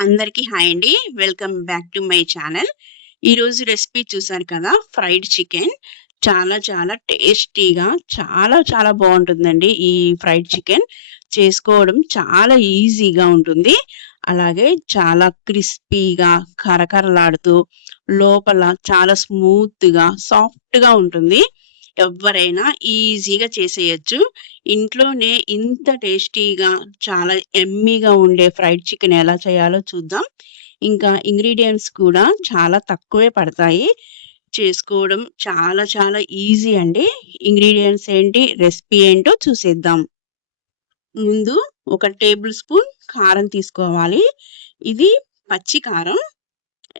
అందరికీ హాయ్ అండి. Welcome back to my channel. ఈరోజు రెసిపీ చూసారు కదా! Fried chicken. చాలా టేస్టీగా చాలా బావుంటుందండి ఈ ఫ్రైడ్ చికెన్. చేసుకోవడం చాలా ఈజీగా ఉంటుంది. అలాగే చాలా క్రిస్పీగా, కరకరలాడుతూ, లోపల చాలా స్మూత్‌గా, సాఫ్ట్‌గా ఉంటుంది. ఎవ్వరైనా ఈజీగా చేసేయొచ్చు. ఇంట్లోనే ఇంత టేస్టీగా, చాలా యమ్మీగా ఉండే ఫ్రైడ్ చికెన్ ఎలా చేయాలో చూద్దాం. ఇంకా ఇంగ్రీడియెంట్స్ కూడా చాలా తక్కువే పడతాయి. చేసుకోవడం చాలా ఈజీ అండి. ఇంగ్రీడియెంట్స్ ఏంటి, రెసిపీ ఏంటో చూసేద్దాం. ముందు ఒక టేబుల్ స్పూన్ కారం తీసుకోవాలి. ఇది పచ్చి కారం.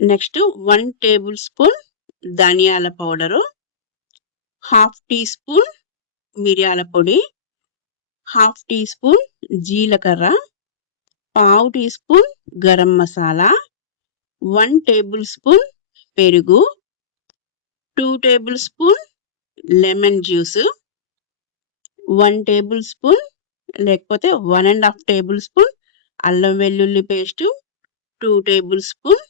నెక్స్ట్ 1 టేబుల్ స్పూన్ ధనియాల పౌడరు, హాఫ్ టీ స్పూన్ మిరియాల పొడి, హాఫ్ టీ స్పూన్ జీలకర్ర, పావు tea spoon garam masala, 1 table spoon పెరుగు, 2 table spoon lemon juice, 1 table spoon లేకపోతే 1 ½ టేబుల్ స్పూన్ అల్లం వెల్లుల్లి paste, 2 table spoon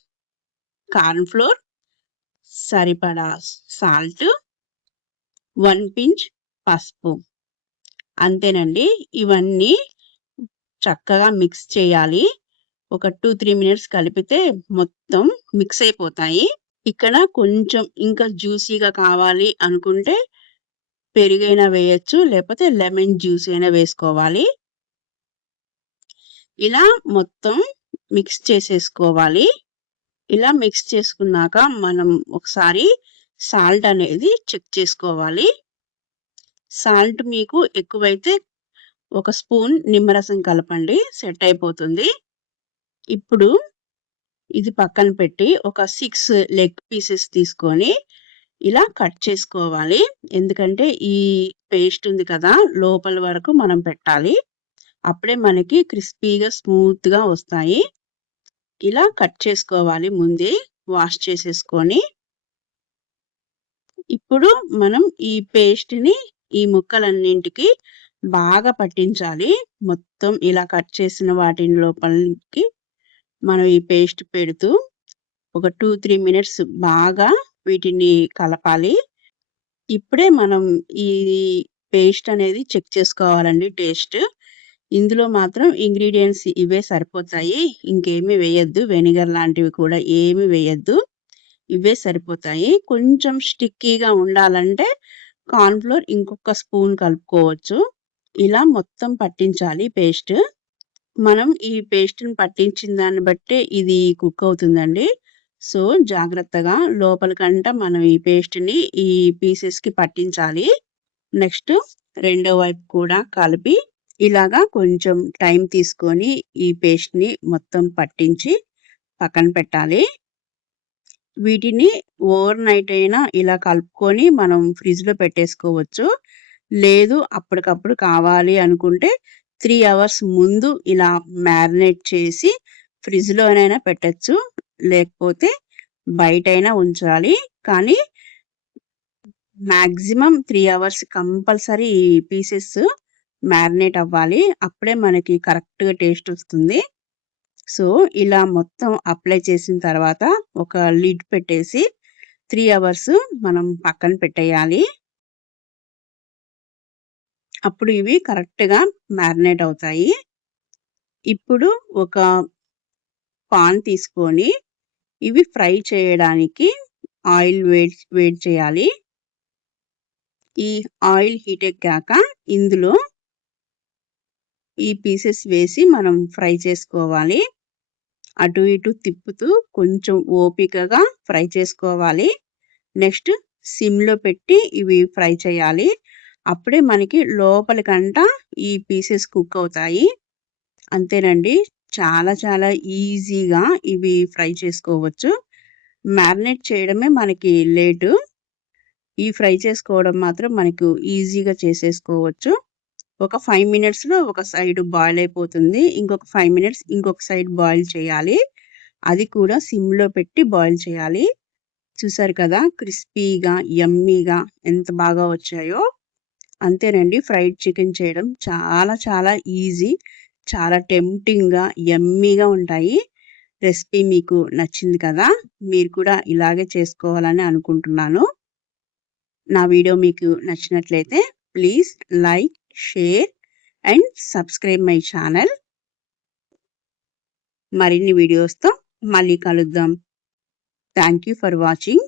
corn flour, సరిపడా సాల్ట్, 1 పించ్ పసుపు. అంతేనండి. ఇవన్నీ చక్కగా మిక్స్ చేయాలి. ఒక 2-3 మినిట్స్ కలిపితే మొత్తం మిక్స్ అయిపోతాయి. ఇక్కడ కొంచెం ఇంకా జ్యూసీగా కావాలి అనుకుంటే పెరుగైనా వేయొచ్చు, లేకపోతే లెమన్ జ్యూస్ అయినా వేసుకోవాలి. ఇలా మొత్తం మిక్స్ చేసేసుకోవాలి. ఇలా మిక్స్ చేసుకున్నాక మనం ఒకసారి సాల్ట్ అనేది చెక్ చేసుకోవాలి. సాల్ట్ మీకు ఎక్కువైతే ఒక స్పూన్ నిమ్మరసం కలపండి, సెట్ అయిపోతుంది. ఇప్పుడు ఇది పక్కన పెట్టి ఒక 6 లెగ్ పీసెస్ తీసుకొని ఇలా కట్ చేసుకోవాలి. ఎందుకంటే ఈ పేస్ట్ ఉంది కదా, లోపల వరకు మనం పెట్టాలి. అప్పుడే మనకి క్రిస్పీగా, స్మూత్‌గా వస్తాయి. ఇలా కట్ చేసుకోవాలి ముందే వాష్ చేసేసుకొని. ఇప్పుడు మనం ఈ పేస్ట్‌ని ఈ ముక్కలన్నింటికి బాగా పట్టించాలి. మొత్తం ఇలా కట్ చేసిన వాటి లోపలికి మనం ఈ పేస్ట్ పెడుతూ ఒక 2-3 మినిట్స్ బాగా వీటిని కలపాలి. ఇప్పుడే మనం ఈ పేస్ట్ అనేది చెక్ చేసుకోవాలండి టేస్ట్. ఇందులో మాత్రం ఇంగ్రీడియెంట్స్ ఇవే సరిపోతాయి. ఇంకేమీ వేయొద్దు. వెనిగర్ లాంటివి కూడా ఏమి వేయొద్దు. ఇవే సరిపోతాయి. కొంచెం స్టిక్కీగా ఉండాలంటే కార్న్ ఫ్లోర్ ఇంకొక స్పూన్ కలుపుకోవచ్చు. ఇలా మొత్తం పట్టించాలి పేస్ట్. మనం ఈ పేస్ట్‌ని పట్టించిన దాన్ని బట్టే ఇది కుక్ అవుతుందండి. సో, జాగ్రత్తగా లోపలికంట మనం ఈ పేస్ట్‌ని ఈ పీసెస్‌కి పట్టించాలి. నెక్స్ట్ రెండో వైపు కూడా కలిపి ఇలాగా కొంచెం టైం తీసుకొని ఈ పేస్ట్‌ని మొత్తం పట్టించి పక్కన పెట్టాలి. వీటిని ఓవర్ నైట్ అయినా ఇలా కలుపుకొని మనం ఫ్రిడ్జ్‌లో పెట్టేసుకోవచ్చు. లేదు అప్పటికప్పుడు కావాలి అనుకుంటే 3 అవర్స్ ముందు ఇలా మ్యారినేట్ చేసి ఫ్రిడ్జ్‌లోనైనా పెట్టొచ్చు. లేకపోతే బయటైనా ఉంచాలి. కానీ మాక్సిమం 3 అవర్స్ కంపల్సరీ ఈ పీసెస్ మ్యారినేట్ అవ్వాలి. అప్పుడే మనకి కరెక్ట్‌గా టేస్ట్ వస్తుంది. సో, ఇలా మొత్తం అప్లై చేసిన తర్వాత ఒక లిడ్ పెట్టేసి 3 అవర్స్ మనం పక్కన పెట్టేయాలి. అప్పుడు ఇవి కరెక్ట్‌గా మ్యారినేట్ అవుతాయి. ఇప్పుడు ఒక పాన్ తీసుకొని ఇవి ఫ్రై చేయడానికి ఆయిల్ వేడి చేయాలి. ఈ ఆయిల్ హీట్ ఎక్కాక ఇందులో ఈ పీసెస్ వేసి మనం ఫ్రై చేసుకోవాలి. అటు ఇటు తిప్పుతూ కొంచెం ఓపికగా ఫ్రై చేసుకోవాలి. నెక్స్ట్ సిమ్‌లో పెట్టి ఇవి ఫ్రై చేయాలి. అప్పుడే మనకి లోపలికంట ఈ పీసెస్ కుక్ అవుతాయి. అంతేనండి. చాలా ఈజీగా ఇవి ఫ్రై చేసుకోవచ్చు. మ్యారినేట్ చేయడమే మనకి లేటు. ఈ ఫ్రై చేసుకోవడం మాత్రం మనకు ఈజీగా చేసేసుకోవచ్చు. ఒక 5 మినిట్స్‌లో ఒక సైడ్ బాయిల్ అయిపోతుంది. ఇంకొక 5 మినిట్స్ ఇంకొక సైడ్ బాయిల్ చేయాలి. అది కూడా సిమ్‌లో పెట్టి బాయిల్ చేయాలి. చూసారు కదా! క్రిస్పీగా, యమ్మీగా ఎంత బాగా వచ్చాయో. అంతేనండి. ఫ్రైడ్ చికెన్ చేయడం చాలా ఈజీ. చాలా టెంప్టింగ్‌గా, యమ్మీగా ఉంటాయి. రెసిపీ మీకు నచ్చింది కదా! మీరు కూడా ఇలాగే చేసుకోవాలని అనుకుంటున్నాను. నా వీడియో మీకు నచ్చినట్లయితే please like, share and subscribe my channel. మరిన్ని వీడియోస్‌తో మళ్ళీ కలుద్దాం. Thank you for watching.